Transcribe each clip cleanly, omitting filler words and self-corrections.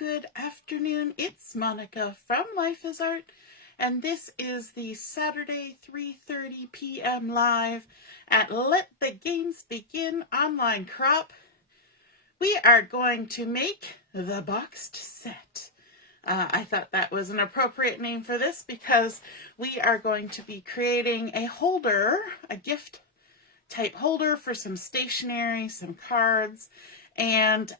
good afternoon. It's Monica from Life is Art, and this is the Saturday 3:30 p.m. live at Let the Games Begin online crop. We are going to make the boxed set. I thought that was an appropriate name for this because we are going to be creating a holder, a gift type holder for some stationery, some cards, and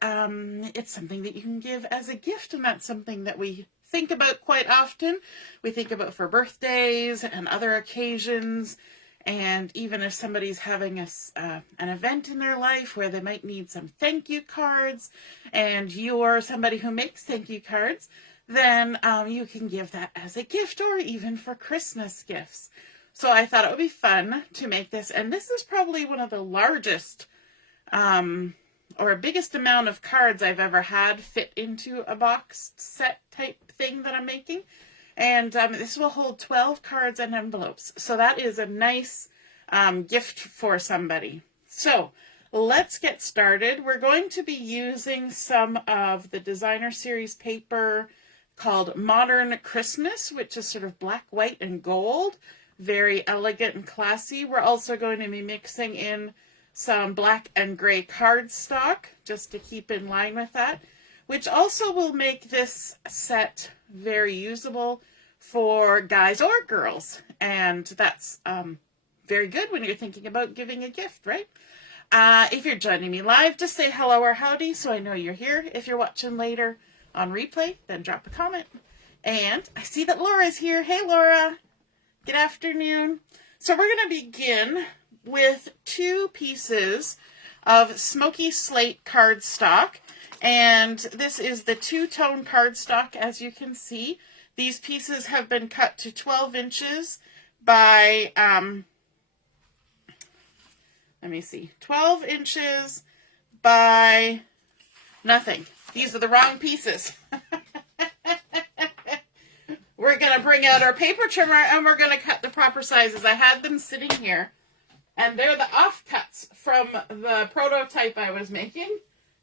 it's something that you can give as a gift, and that's something that we think about quite often. We think about for birthdays and other occasions, and even if somebody's having an event in their life where they might need some thank you cards, and you're somebody who makes thank you cards, then you can give that as a gift or even for Christmas gifts. So I thought it would be fun to make this, and this is probably one of the largest or biggest amount of cards I've ever had fit into a boxed set type thing that I'm making. And this will hold 12 cards and envelopes. So that is a nice gift for somebody. So let's get started. We're going to be using some of the designer series paper called Modern Christmas, which is sort of black, white, and gold. Very elegant and classy. We're also going to be mixing in some black and gray cardstock, just to keep in line with that, which also will make this set very usable for guys or girls. And that's very good when you're thinking about giving a gift, right? If you're joining me live, just say hello or howdy so I know you're here. If you're watching later on replay, then drop a comment. And I see that Laura's here. Hey, Laura. Good afternoon. So we're going to begin with 2 pieces of Smoky Slate cardstock, and this is the 2-tone cardstock. As you can see, these pieces have been cut to 12 inches by 12 inches by nothing. These are the wrong pieces. We're going to bring out our paper trimmer and we're going to cut the proper sizes. I had them sitting here, and they're the offcuts from the prototype I was making.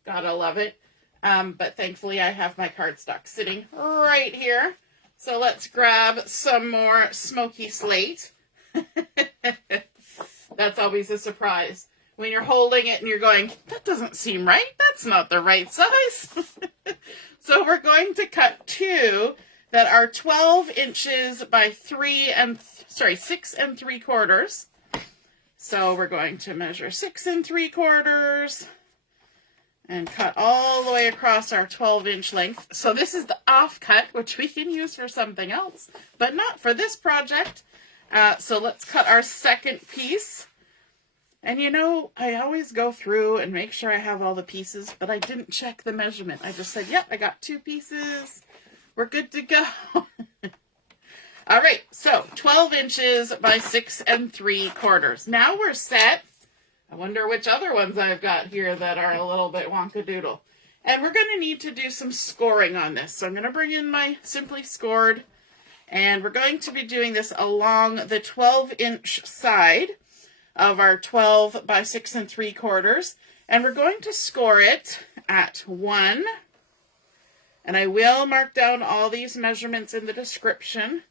Gotta love it. But thankfully I have my cardstock sitting right here. So let's grab some more Smoky Slate. That's always a surprise when you're holding it and you're going, that doesn't seem right. That's not the right size. So we're going to cut 2 that are 12 inches by 6 3/4. So we're going to measure 6 3/4 and cut all the way across our 12-inch length. So this is the offcut, which we can use for something else, but not for this project. So let's cut our second piece. And you know, I always go through and make sure I have all the pieces, but I didn't check the measurement. I just said, yep, I got 2 pieces. We're good to go. All right, so 12 inches by 6 3/4. Now we're set. I wonder which other ones I've got here that are a little bit wonkadoodle. And we're going to need to do some scoring on this. So I'm going to bring in my Simply Scored, and we're going to be doing this along the 12-inch side of our 12 by 6 3/4. And we're going to score it at 1. And I will mark down all these measurements in the description.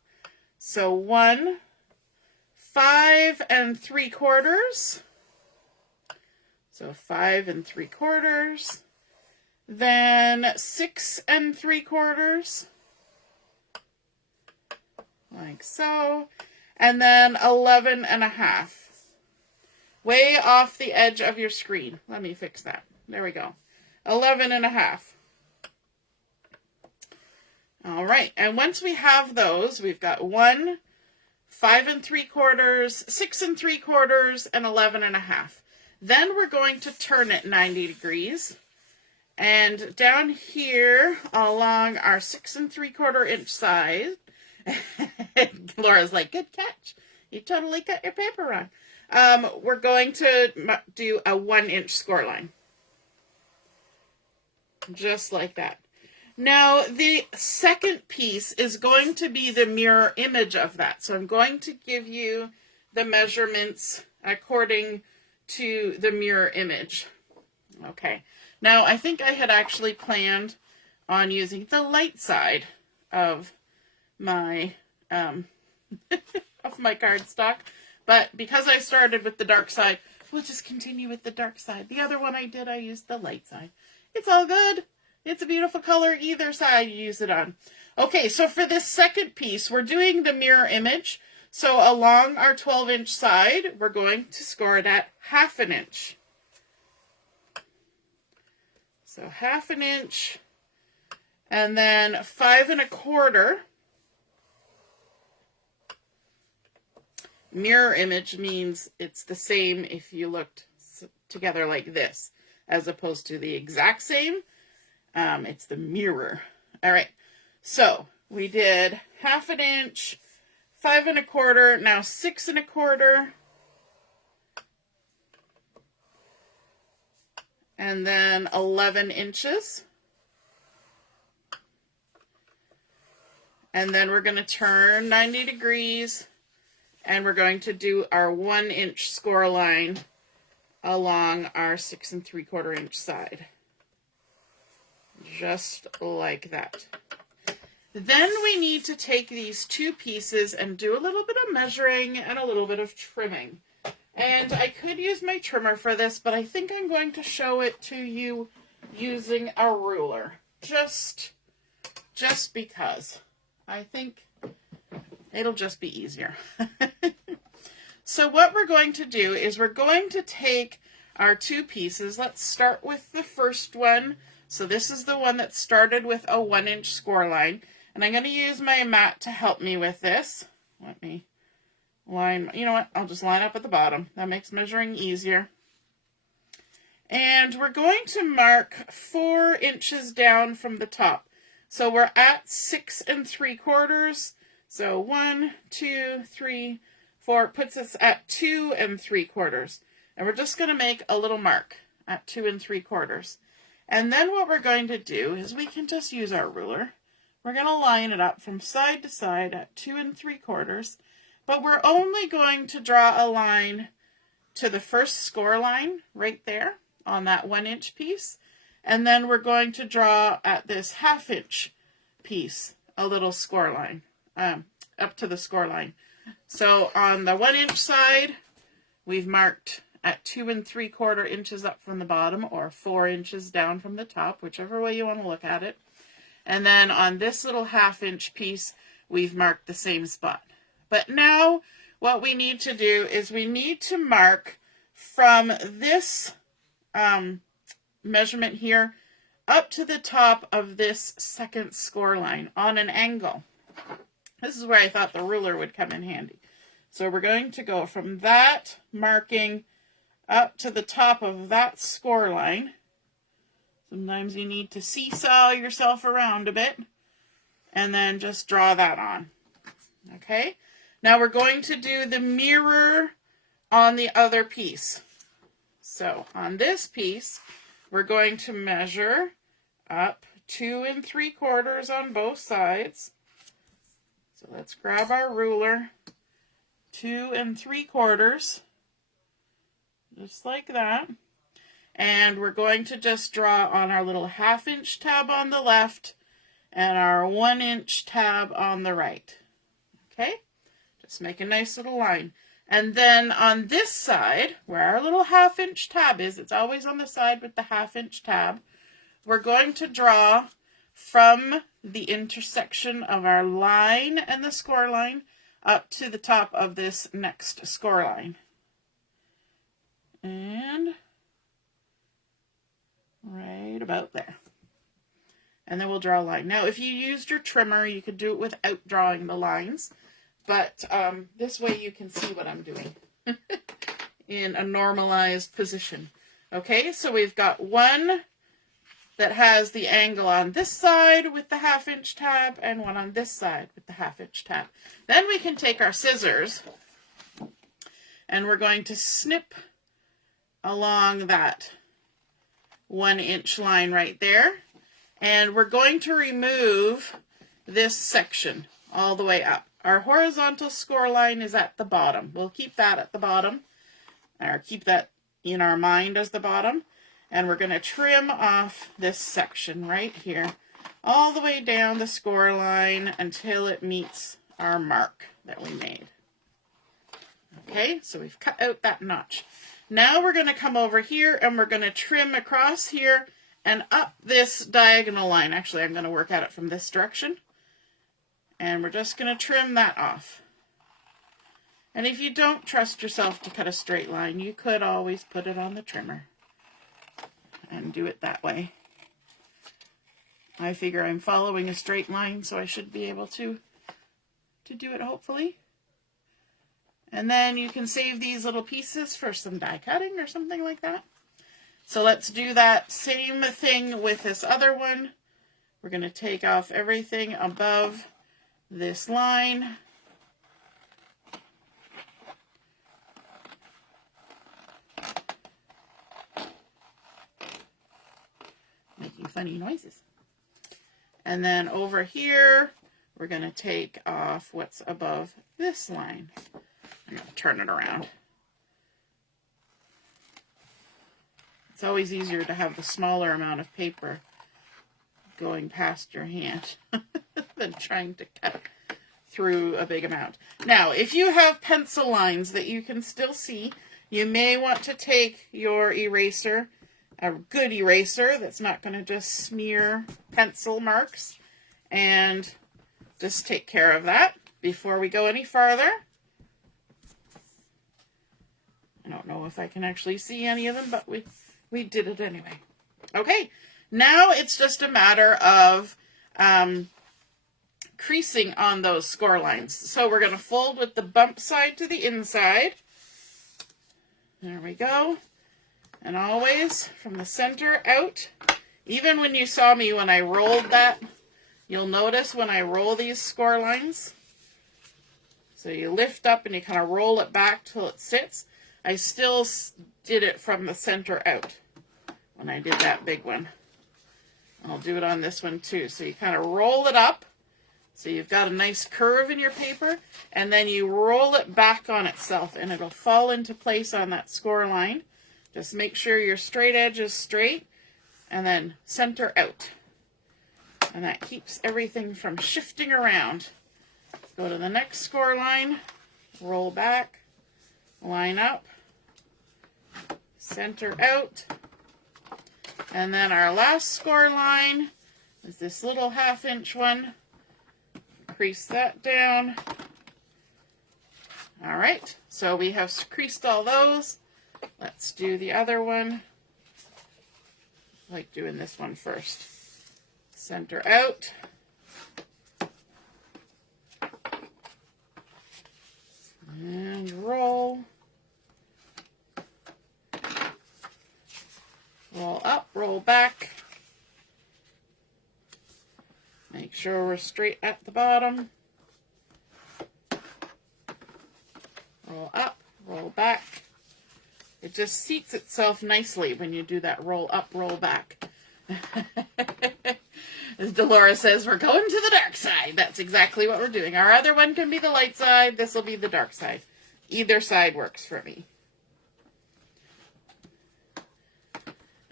So 1, 5 3/4. So 5 3/4. Then 6 3/4. Like so. And then 11 1/2. Way off the edge of your screen. Let me fix that. There we go. 11 1/2. All right, and once we have those, we've got 1, 5 3/4, 6 3/4, and 11 1/2. Then we're going to turn it 90 degrees. And down here along our 6 3/4 inch side, Laura's like, good catch. You totally cut your paper wrong. We're going to do a 1-inch score line. Just like that. Now, the second piece is going to be the mirror image of that. So I'm going to give you the measurements according to the mirror image. Okay. Now, I think I had actually planned on using the light side of my of my cardstock, but because I started with the dark side, we'll just continue with the dark side. The other one I used the light side. It's all good. It's a beautiful color either side you use it on. Okay, so for this second piece, we're doing the mirror image. So along our 12-inch side, we're going to score it at 1/2 inch. So 1/2 inch, and then 5 1/4. Mirror image means it's the same if you looked together like this, as opposed to the exact same. It's the mirror. All right, so we did 1/2 inch, 5 1/4, now 6 1/4, and then 11 inches. And then we're going to turn 90 degrees, and we're going to do our 1-inch score line along our 6 3/4 inch side. Just like that. Then we need to take these two pieces and do a little bit of measuring and a little bit of trimming. And I could use my trimmer for this, but I think I'm going to show it to you using a ruler. Just because. I think it'll just be easier. So what we're going to do is we're going to take our two pieces. Let's start with the first one. So this is the one that started with a 1-inch score line. And I'm going to use my mat to help me with this. Let me line, you know what, I'll just line up at the bottom. That makes measuring easier. And we're going to mark 4 inches down from the top. So we're at 6 3/4. So 1, 2, 3, 4 puts us at 2 3/4. And we're just going to make a little mark at 2 3/4. And then what we're going to do is we can just use our ruler. We're going to line it up from side to side at 2 3/4. But we're only going to draw a line to the first score line right there on that 1-inch piece. And then we're going to draw at this 1/2 inch piece a little score line, up to the score line. So on the 1-inch side, we've marked at 2 3/4 inches up from the bottom, or 4 inches down from the top, whichever way you want to look at it. And then on this little 1/2 inch piece, we've marked the same spot. But now what we need to do is we need to mark from this measurement here up to the top of this second score line on an angle. This is where I thought the ruler would come in handy. So we're going to go from that marking up to the top of that score line. Sometimes you need to seesaw yourself around a bit, and then just draw that on. Okay? Now we're going to do the mirror on the other piece. So on this piece, we're going to measure up 2 3/4 on both sides. So let's grab our ruler, 2 3/4, just like that. And we're going to just draw on our little 1/2 inch tab on the left and our 1-inch tab on the right. Okay? Just make a nice little line. And then on this side, where our little 1/2 inch tab is, it's always on the side with the 1/2 inch tab, we're going to draw from the intersection of our line and the score line up to the top of this next score line. And right about there. And then we'll draw a line. Now, if you used your trimmer, you could do it without drawing the lines. But this way you can see what I'm doing in a normalized position. Okay, so we've got one that has the angle on this side with the 1/2 inch tab and one on this side with the 1/2 inch tab. Then we can take our scissors and we're going to snip along that 1-inch line right there. And we're going to remove this section all the way up. Our horizontal score line is at the bottom. We'll keep that at the bottom, or keep that in our mind as the bottom. And we're going to trim off this section right here all the way down the score line until it meets our mark that we made. Okay, so we've cut out that notch. Now we're going to come over here and we're going to trim across here and up this diagonal line. Actually, I'm going to work at it from this direction. And we're just going to trim that off. And if you don't trust yourself to cut a straight line, you could always put it on the trimmer and do it that way. I figure I'm following a straight line, so I should be able to do it, hopefully. And then you can save these little pieces for some die cutting or something like that. So let's do that same thing with this other one. We're going to take off everything above this line. Making funny noises. And then over here, we're going to take off what's above this line. I'm going to turn it around. It's always easier to have the smaller amount of paper going past your hand than trying to cut through a big amount. Now, if you have pencil lines that you can still see, you may want to take your eraser, a good eraser that's not going to just smear pencil marks, and just take care of that before we go any farther. I don't know if I can actually see any of them, but we did it anyway. Okay, now it's just a matter of creasing on those score lines. So we're going to fold with the bump side to the inside. There we go. And always from the center out. Even when you saw me when I rolled that, you'll notice when I roll these score lines. So you lift up and you kind of roll it back till it sits. I still did it from the center out when I did that big one. I'll do it on this one too. So you kind of roll it up. So you've got a nice curve in your paper, and then you roll it back on itself and it'll fall into place on that score line. Just make sure your straight edge is straight and then center out. And that keeps everything from shifting around. Go to the next score line, roll back, line up, center out, and then our last score line is this little 1/2 inch one. Crease that down. All right, so we have creased all those. Let's do the other one. I like doing this one first. Center out. And roll. Roll up, roll back. Make sure we're straight at the bottom. Roll up, roll back. It just seats itself nicely when you do that roll up, roll back. As Dolores says, we're going to the dark side. That's exactly what we're doing. Our other one can be the light side. This will be the dark side. Either side works for me.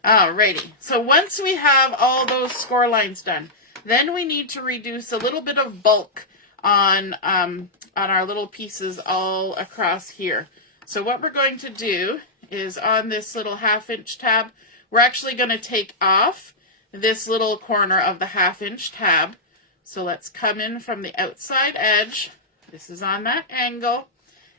Alrighty. So once we have all those score lines done, then we need to reduce a little bit of bulk on our little pieces all across here. So what we're going to do is on this little 1/2 inch tab, we're actually going to take off this little corner of the 1/2 inch tab. So let's come in from the outside edge. This is on that angle.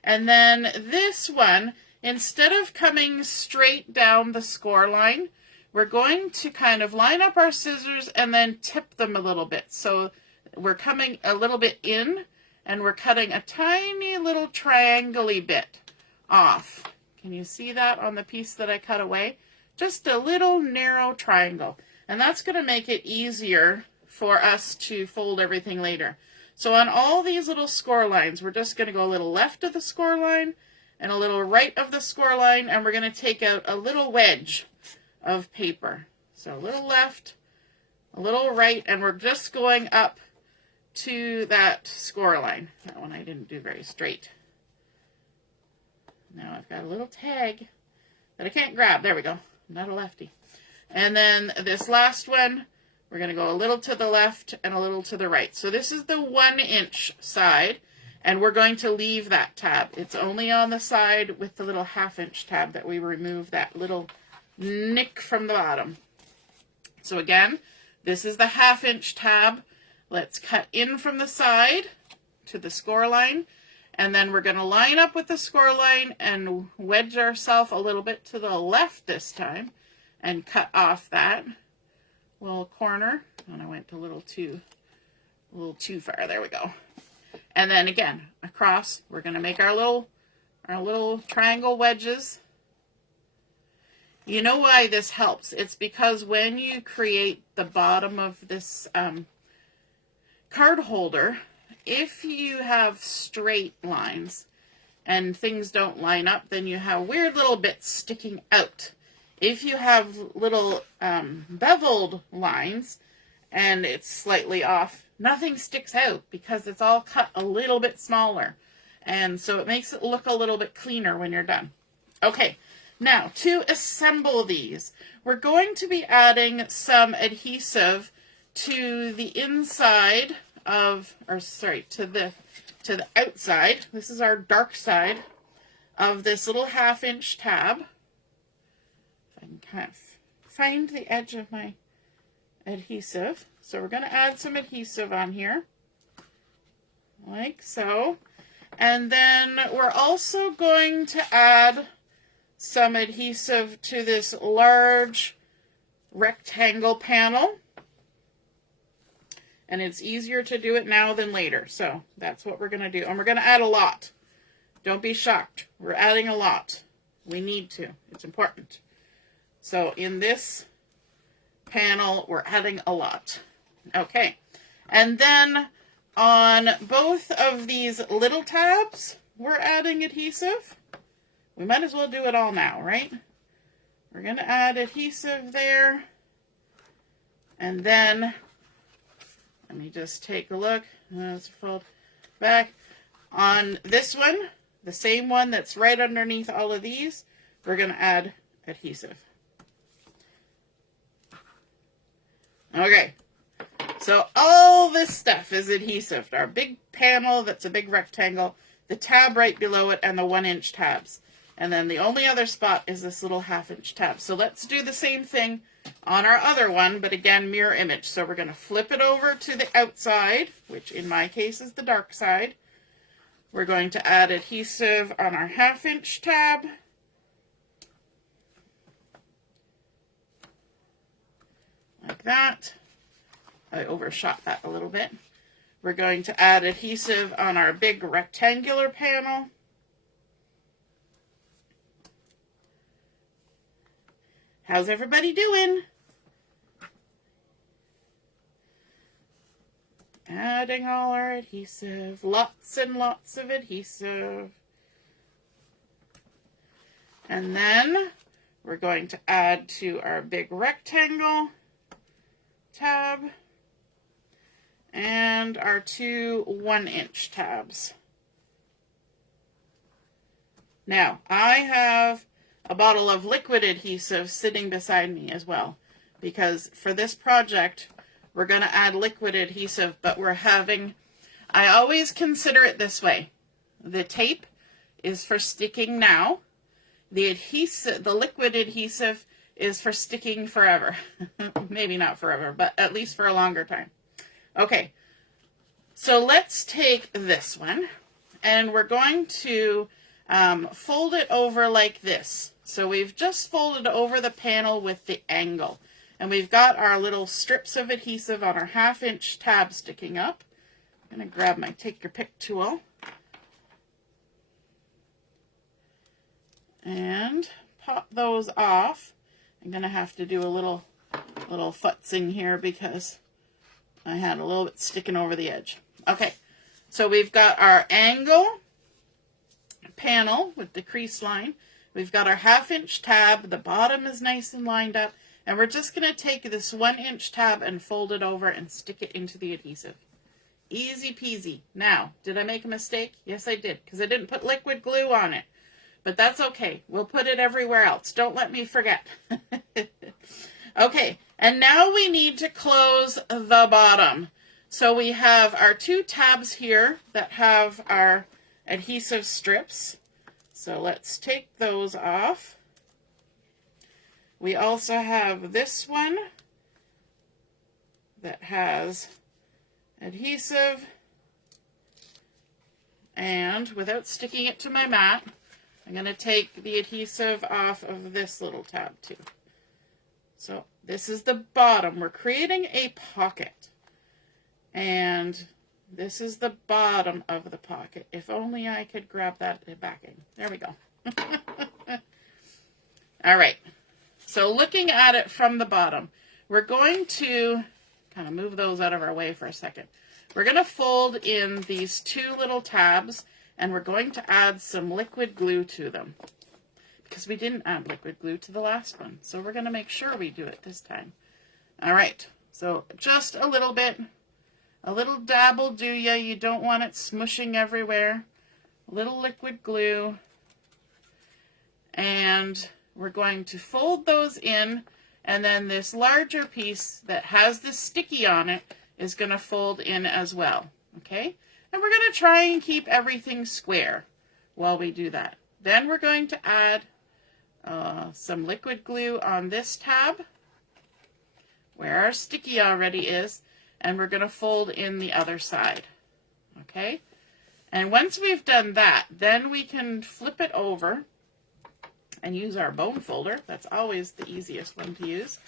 And then this one, instead of coming straight down the score line, we're going to kind of line up our scissors and then tip them a little bit. So we're coming a little bit in and we're cutting a tiny little triangle-y bit off. Can you see that on the piece that I cut away? Just a little narrow triangle. And that's going to make it easier for us to fold everything later. So on all these little score lines, we're just going to go a little left of the score line and a little right of the score line, and we're going to take out a little wedge of paper. So a little left, a little right, and we're just going up to that score line. That one I didn't do very straight. Now I've got a little tag that I can't grab. There we go. I'm not a lefty. And then this last one, We're going to go a little to the left and a little to the right. So this is the 1 inch side, and we're going to leave that tab. It's only on the side with the little 1/2 inch tab that we remove that little nick from the bottom. So again, this is the 1/2 inch tab. Let's cut in from the side to the score line, and then we're going to line up with the score line and wedge ourselves a little bit to the left this time and cut off that little corner. And I went a little too far. There we go. And then again, across, we're going to make our little triangle wedges. You know why this helps? It's because when you create the bottom of this card holder, if you have straight lines and things don't line up, then you have weird little bits sticking out. If you have little beveled lines and it's slightly off, nothing sticks out because it's all cut a little bit smaller. And so it makes it look a little bit cleaner when you're done. Okay, now to assemble these, we're going to be adding some adhesive to the inside of, or sorry, to the outside. This is our dark side of this little 1/2 inch tab. If I can kind of find the edge of my adhesive. So we're going to add some adhesive on here, like so. And then we're also going to add some adhesive to this large rectangle panel. And it's easier to do it now than later. So that's what we're going to do. And we're going to add a lot. Don't be shocked. We're adding a lot. We need to. It's important. So in this panel, we're adding a lot. Okay. And then on both of these little tabs, we're adding adhesive. We might as well do it all now, right? We're going to add adhesive there. And then, let me just take a look. Let's fold back. On this one, the same one that's right underneath all of these, we're going to add adhesive. Okay. So all this stuff is adhesive. Our big panel that's a big rectangle, the tab right below it, and the 1 inch tabs. And then the only other spot is this little 1/2 inch tab. So let's do the same thing on our other one, but again, mirror image. So we're going to flip it over to the outside, which in my case is the dark side. We're going to add adhesive on our 1/2 inch tab. Like that. I overshot that a little bit. We're going to add adhesive on our big rectangular panel. How's everybody doing? Adding all our adhesive. Lots and lots of adhesive. And then we're going to add to our big rectangle tab and our 2 1 inch tabs. Now, I have a bottle of liquid adhesive sitting beside me as well, because for this project, we're going to add liquid adhesive, but I always consider it this way. The tape is for sticking now. The liquid adhesive is for sticking forever. Maybe not forever, but at least for a longer time. Okay, so let's take this one, and we're going to fold it over like this. So we've just folded over the panel with the angle. And we've got our little strips of adhesive on our 1/2 inch tab sticking up. I'm going to grab my Take Your Pick tool. And pop those off. I'm going to have to do a little futzing here because I had a little bit sticking over the edge. Okay, so we've got our angle panel with the crease line. We've got our 1/2 inch tab. The bottom is nice and lined up. And we're just going to take this 1 inch tab and fold it over and stick it into the adhesive. Easy peasy. Now, did I make a mistake? Yes, I did, because I didn't put liquid glue on it. But that's okay. We'll put it everywhere else. Don't let me forget. Okay, and now we need to close the bottom. So we have our 2 tabs here that have our adhesive strips. So let's take those off. We also have this one that has adhesive, and without sticking it to my mat, I'm going to take the adhesive off of this little tab too. So this is the bottom. We're creating a pocket, and this is the bottom of the pocket. If only I could grab that backing. There we go. All right. So looking at it from the bottom, we're going to kind of move those out of our way for a second. We're going to fold in these 2 little tabs, and we're going to add some liquid glue to them, because we didn't add liquid glue to the last one. So we're going to make sure we do it this time. All right. So just a little bit. A little dab will do ya. You don't want it smushing everywhere. A little liquid glue. And we're going to fold those in, and then this larger piece that has the sticky on it is going to fold in as well. Okay? And we're going to try and keep everything square while we do that. Then we're going to add some liquid glue on this tab where our sticky already is, and we're going to fold in the other side. Okay? And once we've done that, then we can flip it over and use our bone folder. That's always the easiest one to use.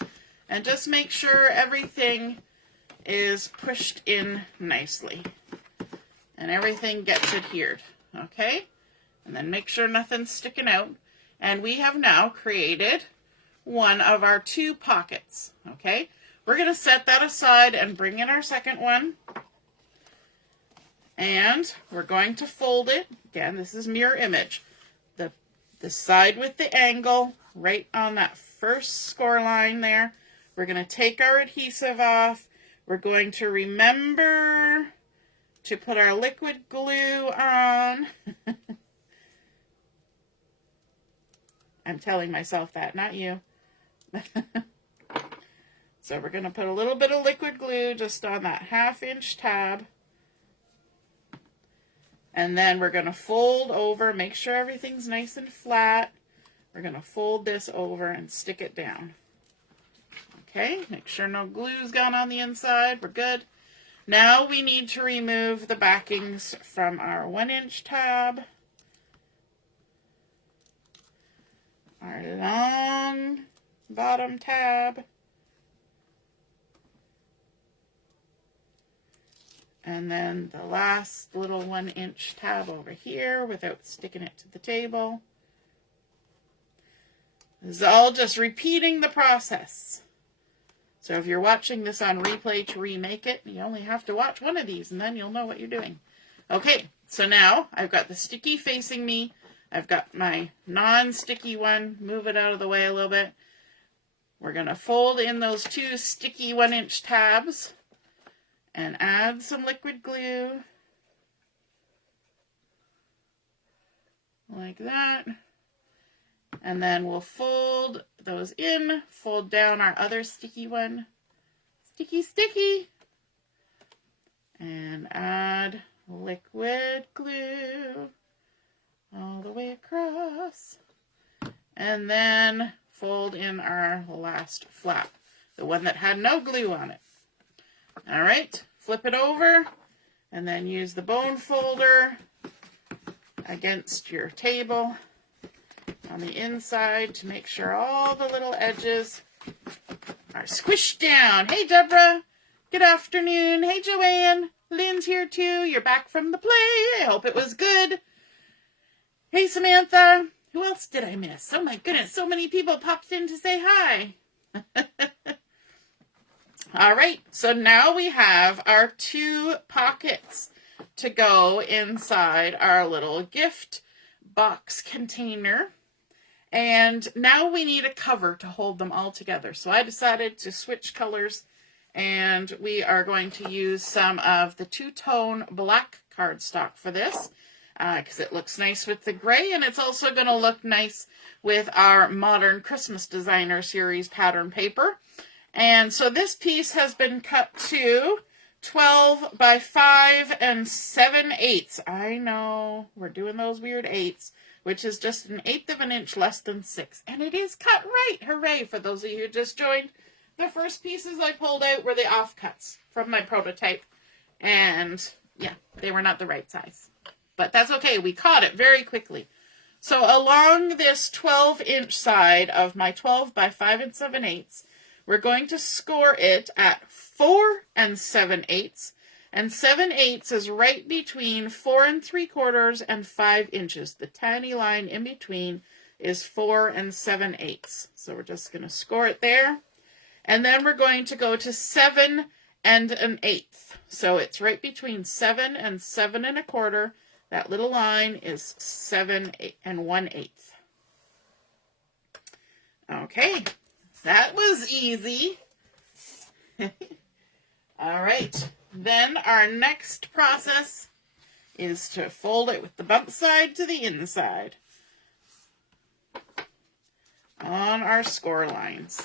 And just make sure everything is pushed in nicely and everything gets adhered. Okay? And then make sure nothing's sticking out. And we have now created one of our 2 pockets. Okay? We're going to set that aside and bring in our second one. And we're going to fold it. Again, this is mirror image. The side with the angle right on that first score line there. We're going to take our adhesive off. We're going to remember to put our liquid glue on. I'm telling myself that, not you. So we're going to put a little bit of liquid glue just on that 1/2-inch tab. And then we're going to fold over, make sure everything's nice and flat. We're going to fold this over and stick it down. Okay, make sure no glue's gone on the inside. We're good. Now we need to remove the backings from our 1-inch tab. Our long bottom tab. And then the last little 1-inch tab over here without sticking it to the table. This is all just repeating the process. So if you're watching this on replay to remake it, you only have to watch one of these and then you'll know what you're doing. Okay, so now I've got the sticky facing me. I've got my non-sticky one. Move it out of the way a little bit. We're going to fold in those 2 sticky 1-inch tabs and add some liquid glue, like that. And then we'll fold those in, fold down our other sticky one, sticky, sticky, and add liquid glue all the way across. And then fold in our last flap, the one that had no glue on it. All right, flip it over and then use the bone folder against your table on the inside to make sure all the little edges are squished down. Hey, Deborah. Good afternoon. Hey, Joanne. Lynn's here too. You're back from the play. I hope it was good. Hey, Samantha. Who else did I miss? Oh, my goodness. So many people popped in to say hi. All right, so now we have our 2 pockets to go inside our little gift box container. And now we need a cover to hold them all together. So I decided to switch colors, and we are going to use some of the 2-tone black cardstock for this. because it looks nice with the gray, and it's also going to look nice with our Modern Christmas Designer Series pattern paper. And so this piece has been cut to 12 by 5 7/8. I know, we're doing those weird eighths, which is just 1/8 of an inch less than 6. And it is cut right. Hooray for those of you who just joined. The first pieces I pulled out were the offcuts from my prototype. And yeah, they were not the right size. But that's okay. We caught it very quickly. So along this 12-inch side of my 12 by 5 7/8, we're going to score it at 4 7/8. And 7/8 is right between 4 3/4 and 5 inches. The tiny line in between is 4 7/8. So we're just going to score it there. And then we're going to go to 7 1/8. So it's right between 7 and 7 1/4. That little line is 7 1/8. Okay, that was easy. All right, then our next process is to fold it with the bump side to the inside on our score lines.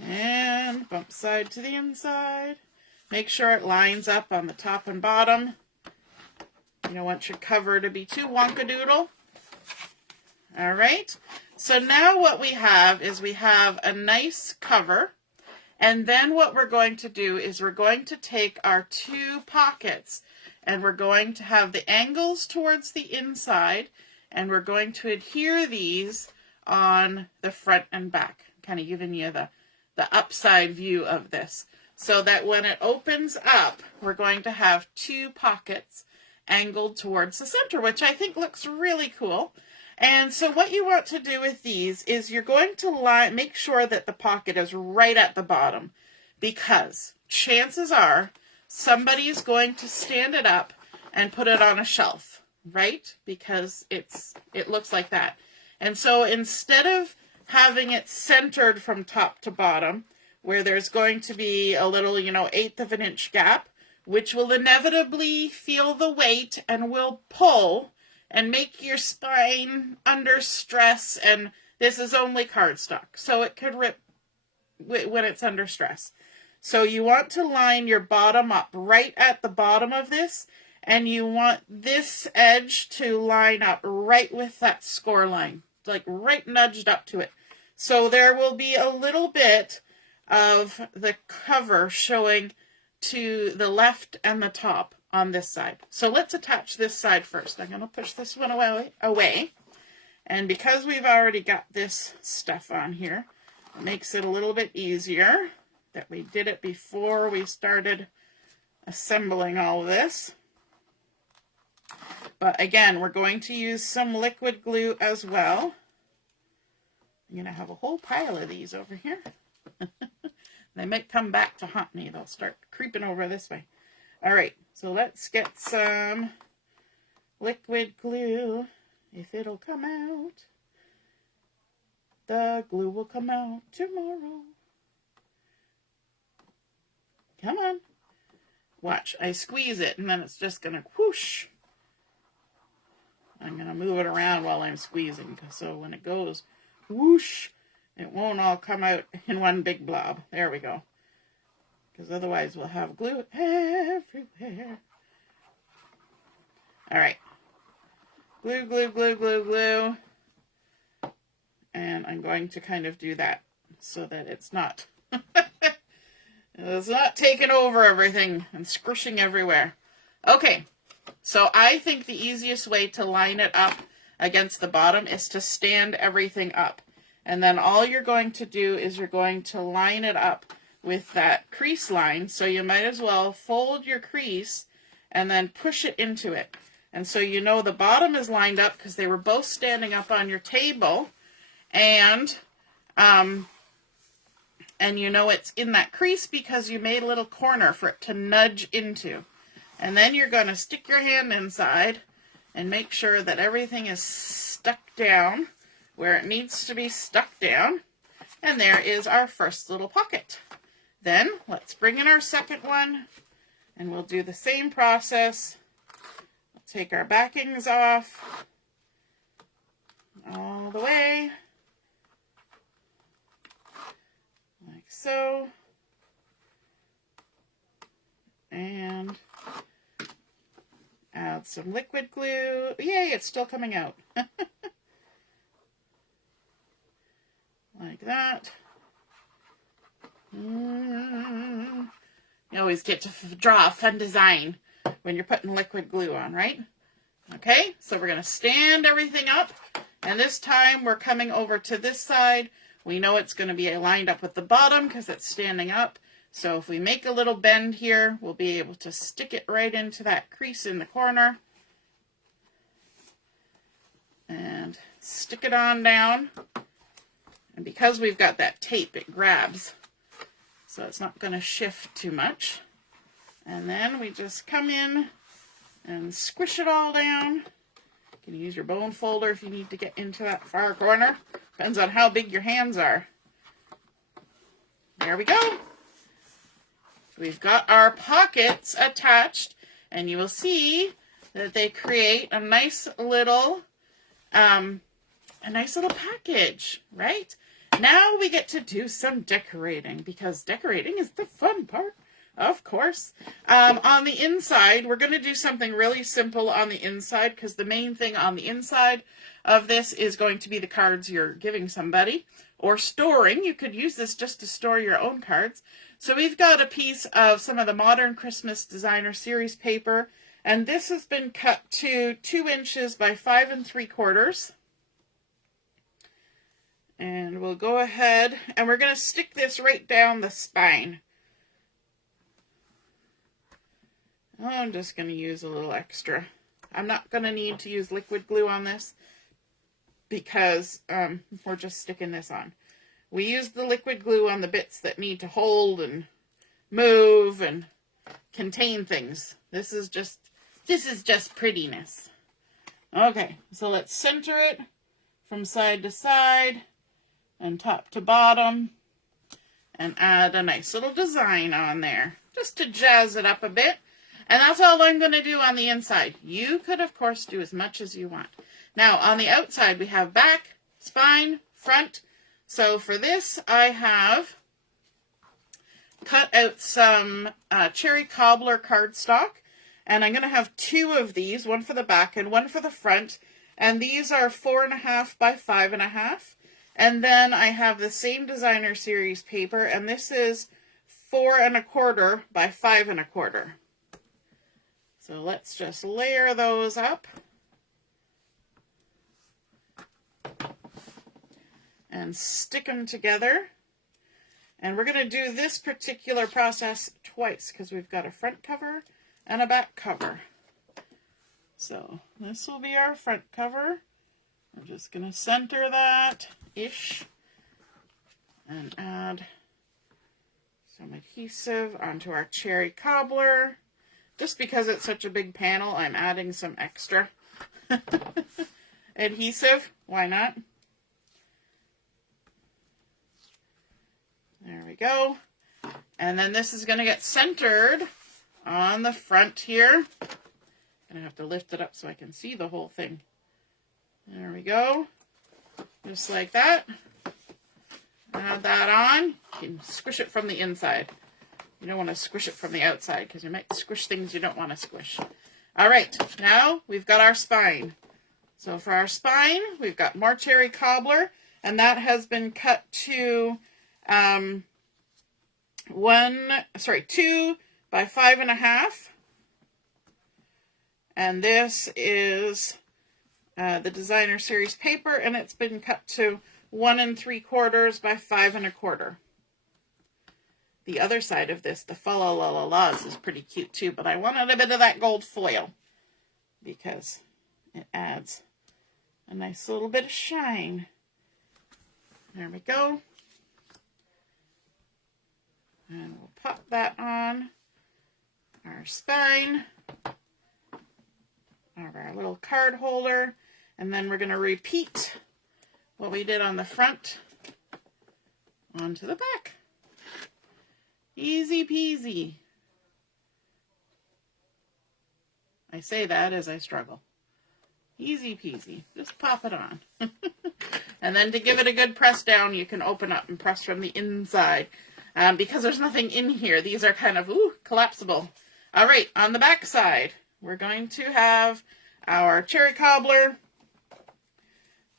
And bump side to the inside. Make sure it lines up on the top and bottom. You don't want your cover to be too wonkadoodle. All right. So now what we have is we have a nice cover. And then what we're going to do is we're going to take our 2 pockets and we're going to have the angles towards the inside, and we're going to adhere these on the front and back, kind of giving you the upside view of this, so that when it opens up, we're going to have 2 pockets angled towards the center, which I think looks really cool. And so what you want to do with these is you're going to make sure that the pocket is right at the bottom, because chances are somebody is going to stand it up and put it on a shelf, right? Because it looks like that. And so instead of having it centered from top to bottom, where there's going to be a little, 1/8 of an inch gap, which will inevitably feel the weight and will pull and make your spine under stress. And this is only cardstock, so it could rip when it's under stress. So you want to line your bottom up right at the bottom of this, and you want this edge to line up right with that score line, like right nudged up to it. So there will be a little bit of the cover showing to the left and the top on this side. So let's attach this side first. I'm going to push this one away. And because we've already got this stuff on here, it makes it a little bit easier that we did it before we started assembling all of this. But again, we're going to use some liquid glue as well. I'm going to have a whole pile of these over here. They might come back to haunt me. They'll start creeping over this way. All right, so let's get some liquid glue. If it'll come out, the glue will come out tomorrow. Come on. Watch, I squeeze it and then it's just going to whoosh. I'm going to move it around while I'm squeezing, so when it goes whoosh, it won't all come out in one big blob. There we go. Because otherwise we'll have glue everywhere. All right. Glue, glue, glue, glue, glue. And I'm going to kind of do that so that it's not taking over everything and squishing everywhere. Okay. So I think the easiest way to line it up against the bottom is to stand everything up. And then all you're going to do is you're going to line it up with that crease line. So you might as well fold your crease and then push it into it. And so you know the bottom is lined up because they were both standing up on your table. And you know it's in that crease because you made a little corner for it to nudge into. And then you're going to stick your hand inside and make sure that everything is stuck down where it needs to be stuck down. And there is our first little pocket. Then let's bring in our second one And we'll do the same process. We'll take our backings off all the way, like so. And add some liquid glue. Yay, it's still coming out. Like that. You always get to draw a fun design when you're putting liquid glue on, right? Okay, so we're going to stand everything up. And this time we're coming over to this side. We know it's going to be lined up with the bottom because it's standing up. So if we make a little bend here, we'll be able to stick it right into that crease in the corner. And stick it on down. And because we've got that tape, it grabs. So it's not going to shift too much. And then we just come in and squish it all down. You can use your bone folder if you need to get into that far corner. Depends on how big your hands are. There we go. We've got our pockets attached, and you will see that they create a nice little package, right? Now we get to do some decorating, because decorating is the fun part, of course. On the inside, we're going to do something really simple on the inside, because the main thing on the inside of this is going to be the cards you're giving somebody, or storing. You could use this just to store your own cards. So we've got a piece of some of the Modern Christmas Designer Series paper, and this has been cut to 2 inches by 5 3/4. And we'll go ahead, and we're going to stick this right down the spine. I'm just going to use a little extra. I'm not going to need to use liquid glue on this, because we're just sticking this on. We use the liquid glue on the bits that need to hold and move and contain things. This is just prettiness. Okay, so let's center it from side to side and top to bottom and add a nice little design on there just to jazz it up a bit. And that's all I'm going to do on the inside. You could, of course, do as much as you want. Now, on the outside, we have back, spine, front. So for this, I have cut out some cherry cobbler cardstock. And I'm going to have 2 of these, one for the back and one for the front. And these are 4.5 by 5.5. And then I have the same Designer Series paper, and this is 4.25 by 5.25. So let's just layer those up. And stick them together. And we're going to do this particular process twice, because we've got a front cover and a back cover. So this will be our front cover. We're just going to center that-ish and add some adhesive onto our cherry cobbler. Just because it's such a big panel, I'm adding some extra adhesive. Why not? There we go. And then this is going to get centered on the front here. I'm going to have to lift it up so I can see the whole thing. There we go. Just like that. Add that on. You can squish it from the inside. You don't want to squish it from the outside, because you might squish things you don't want to squish. All right, now we've got our spine. So for our spine, we've got more cherry cobbler, and that has been cut to 2 by 5.5. And this is the Designer Series paper, and it's been cut to 1 3/4 by 5.25. The other side of this, the fa la la la la's, is pretty cute too, but I wanted a bit of that gold foil because it adds a nice little bit of shine. There we go. And we'll pop that on our spine of our little card holder. And then we're going to repeat what we did on the front onto the back. Easy peasy. I say that as I struggle. Easy peasy. Just pop it on. And then to give it a good press down, you can open up and press from the inside. Because there's nothing in here, these are kind of, collapsible. All right, on the back side, we're going to have our cherry cobbler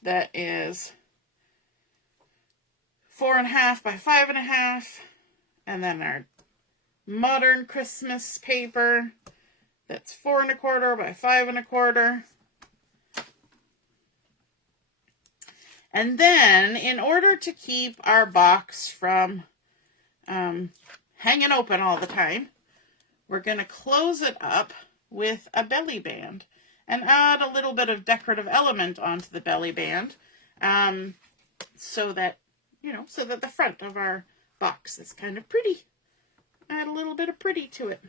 that is 4.5 by 5.5, and then our modern Christmas paper that's 4.25 by 5.25. And then, in order to keep our box from hanging open all the time, we're going to close it up with a belly band and add a little bit of decorative element onto the belly band, so that the front of our box is kind of pretty. Add a little bit of pretty to it.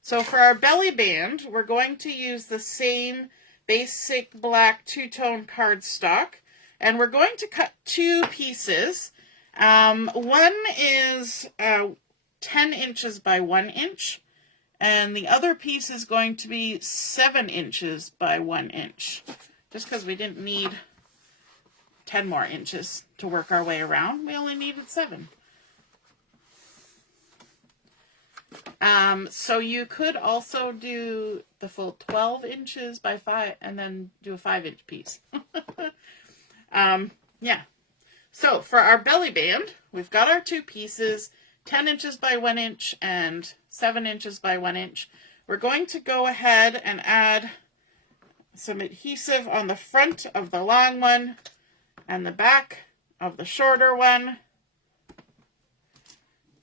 So for our belly band, we're going to use the same basic black two-tone cardstock, and we're going to cut 2 pieces. One is 10 inches by 1 inch, and the other piece is going to be 7 inches by 1 inch, just because we didn't need 10 more inches to work our way around. We only needed 7. So you could also do the full 12 inches by 5 and then do a 5-inch piece. Yeah. So for our belly band, we've got our 2 pieces, 10 inches by 1 inch and 7 inches by 1 inch. We're going to go ahead and add some adhesive on the front of the long one and the back of the shorter one.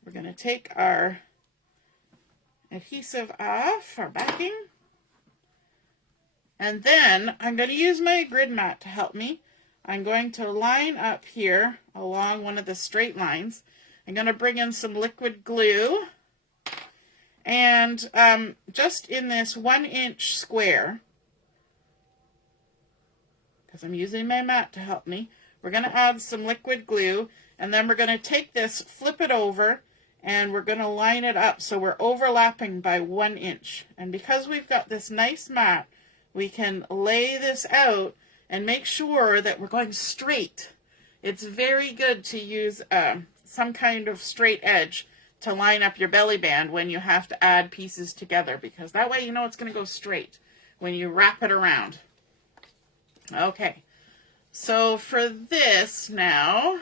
We're going to take our adhesive off, our backing, and then I'm going to use my grid mat to help me. I'm going to line up here along one of the straight lines. I'm going to bring in some liquid glue, and just in this 1-inch square, because I'm using my mat to help me, we're going to add some liquid glue, and then we're going to take this, flip it over, and we're going to line it up so we're overlapping by 1 inch. And because we've got this nice mat, we can lay this out and make sure that we're going straight. It's very good to use some kind of straight edge to line up your belly band when you have to add pieces together, because that way you know it's going to go straight when you wrap it around. Okay, so for this now,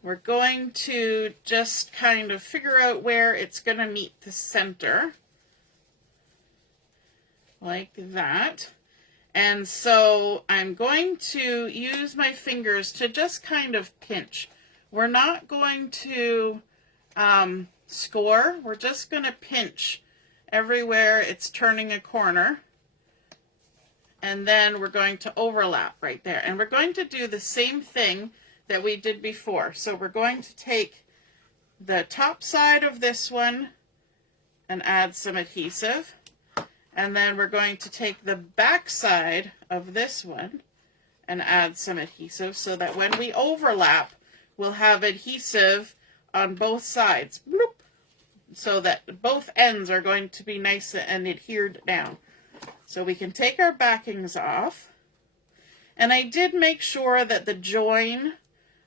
we're going to just kind of figure out where it's going to meet the center, like that. And so I'm going to use my fingers to just kind of pinch. We're not going to score. We're just going to pinch everywhere it's turning a corner. And then we're going to overlap right there. And we're going to do the same thing that we did before. So we're going to take the top side of this one and add some adhesive. And then we're going to take the back side of this one and add some adhesive so that when we overlap, we'll have adhesive on both sides. Bloop, so that both ends are going to be nice and adhered down. So we can take our backings off. And I did make sure that the join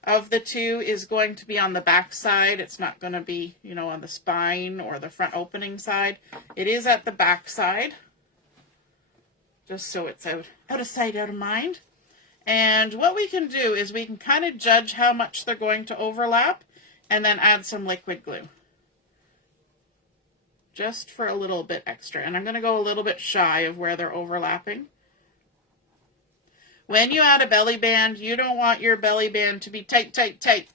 of the 2 is going to be on the back side. It's not going to be, on the spine or the front opening side. It is at the back side, just so it's out of sight, out of mind. And what we can do is we can kind of judge how much they're going to overlap and then add some liquid glue. Just for a little bit extra. And I'm going to go a little bit shy of where they're overlapping. When you add a belly band, you don't want your belly band to be tight, tight, tight.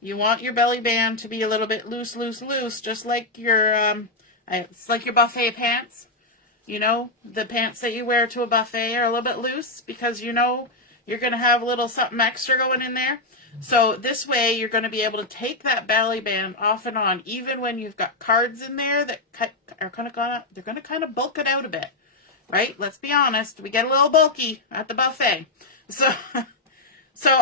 You want your belly band to be a little bit loose, loose, loose, just like your, it's like your buffet pants. The pants that you wear to a buffet are a little bit loose because you're going to have a little something extra going in there. So this way you're going to be able to take that belly band off and on, even when you've got cards in there that they're going to kind of bulk it out a bit. Right? Let's be honest. We get a little bulky at the buffet. So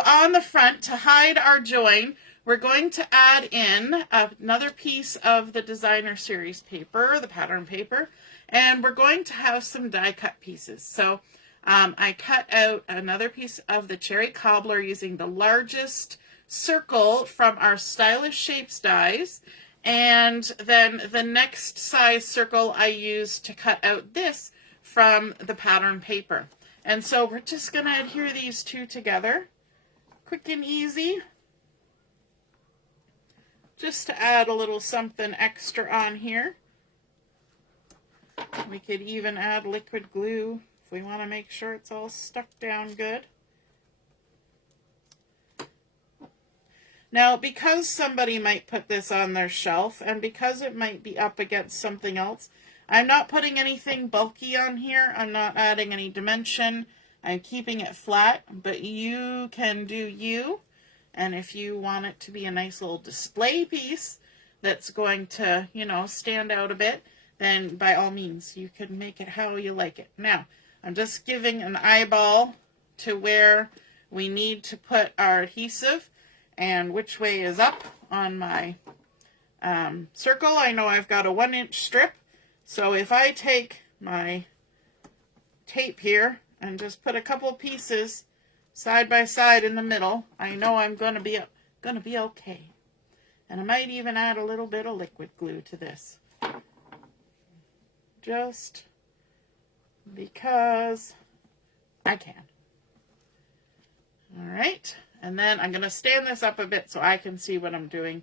on the front, to hide our join, we're going to add in another piece of the designer series paper, the pattern paper, and we're going to have some die cut pieces. So I cut out another piece of the cherry cobbler using the largest circle from our Stylish Shapes dies, and then the next size circle I used to cut out this from the pattern paper. And so we're just going to adhere these two together, quick and easy, just to add a little something extra on here. We could even add liquid glue if we want to make sure it's all stuck down good. Now, because somebody might put this on their shelf, and because it might be up against something else, I'm not putting anything bulky on here. I'm not adding any dimension. I'm keeping it flat, but you can do you. And if you want it to be a nice little display piece that's going to, you know, stand out a bit, then by all means, you can make it how you like it. Now, I'm just giving an eyeball to where we need to put our adhesive and which way is up on my circle. I know I've got a 1-inch strip. So if I take my tape here and just put a couple pieces side by side in the middle, I know I'm going to be okay. And I might even add a little bit of liquid glue to this, just because I can. All right, and then I'm going to stand this up a bit so I can see what I'm doing.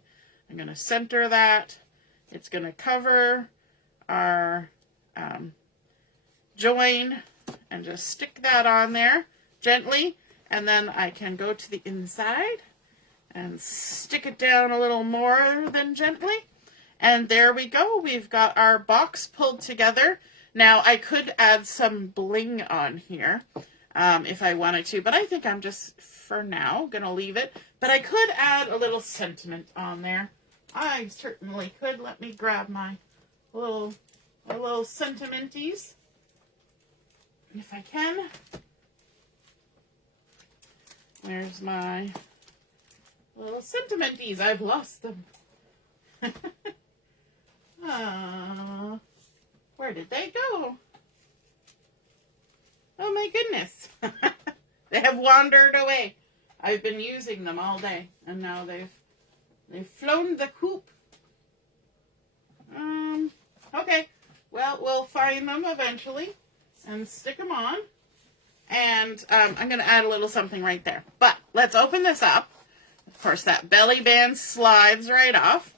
I'm going to center that. It's going to cover our join and just stick that on there gently, and then I can go to the inside and stick it down a little more than gently, and there we go. We've got our box pulled together. Now I could add some bling on here if I wanted to, but I think I'm just for now gonna leave it. But I could add a little sentiment on there. I certainly could. Let me grab my little sentimenties, if I can. Where's my little sentimenties? I've lost them. Where did they go? Oh my goodness. They have wandered away. I've been using them all day, and now they've flown the coop. Okay, well, we'll find them eventually and stick them on. And I'm going to add a little something right there. But let's open this up. Of course, that belly band slides right off.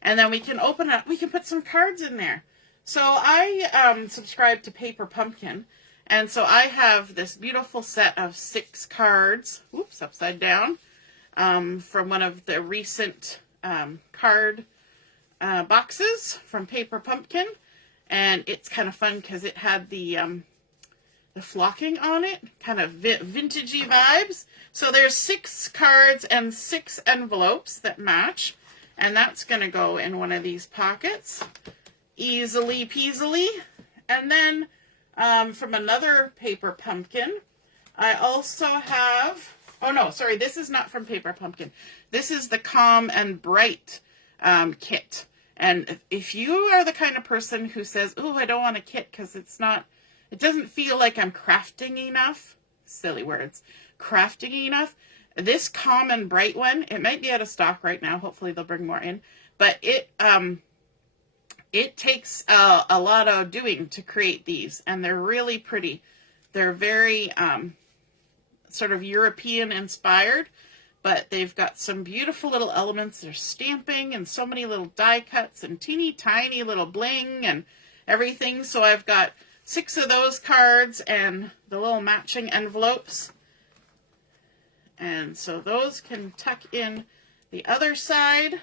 And then we can open it up. We can put some cards in there. So I subscribe to Paper Pumpkin. And so I have this beautiful set of 6 cards. Oops, upside down. From one of the recent card boxes from Paper Pumpkin. And it's kind of fun because it had the flocking on it, kind of vintagey vibes. So there's 6 cards and 6 envelopes that match, and that's going to go in one of these pockets, easily peasily. And then from another Paper Pumpkin, I also have, oh no, sorry, this is not from Paper Pumpkin. This is the Calm and Bright kit. And if you are the kind of person who says, oh, I don't want a kit because it doesn't feel like I'm crafting enough, silly words, crafting enough, this Calm and Bright one, it might be out of stock right now. Hopefully they'll bring more in. But it takes a lot of doing to create these, and they're really pretty. They're very sort of European inspired, but they've got some beautiful little elements. They're stamping and so many little die cuts and teeny tiny little bling and everything. So I've got 6 of those cards and the little matching envelopes. And so those can tuck in the other side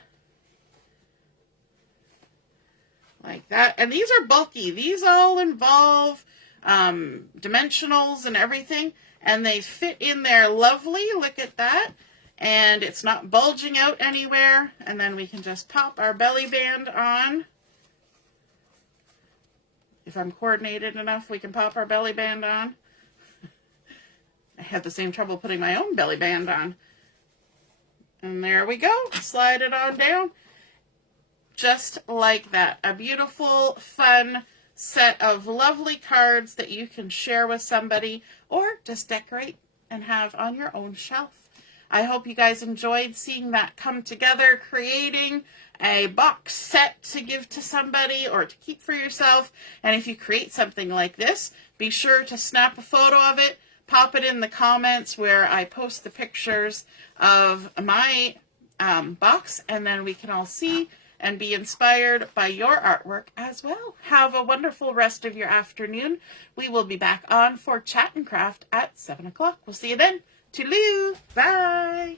like that. And these are bulky. These all involve dimensionals and everything. And they fit in there lovely. Look at that. And it's not bulging out anywhere. And then we can just pop our belly band on. If I'm coordinated enough, we can pop our belly band on. I had the same trouble putting my own belly band on. And there we go. Slide it on down. Just like that. A beautiful, fun set of lovely cards that you can share with somebody or just decorate and have on your own shelf. I hope you guys enjoyed seeing that come together, creating a box set to give to somebody or to keep for yourself. And if you create something like this, be sure to snap a photo of it, pop it in the comments where I post the pictures of my box, and then we can all see and be inspired by your artwork as well. Have a wonderful rest of your afternoon. We will be back on for Chat and Craft at 7 o'clock. We'll see you then. Toodaloo. Bye.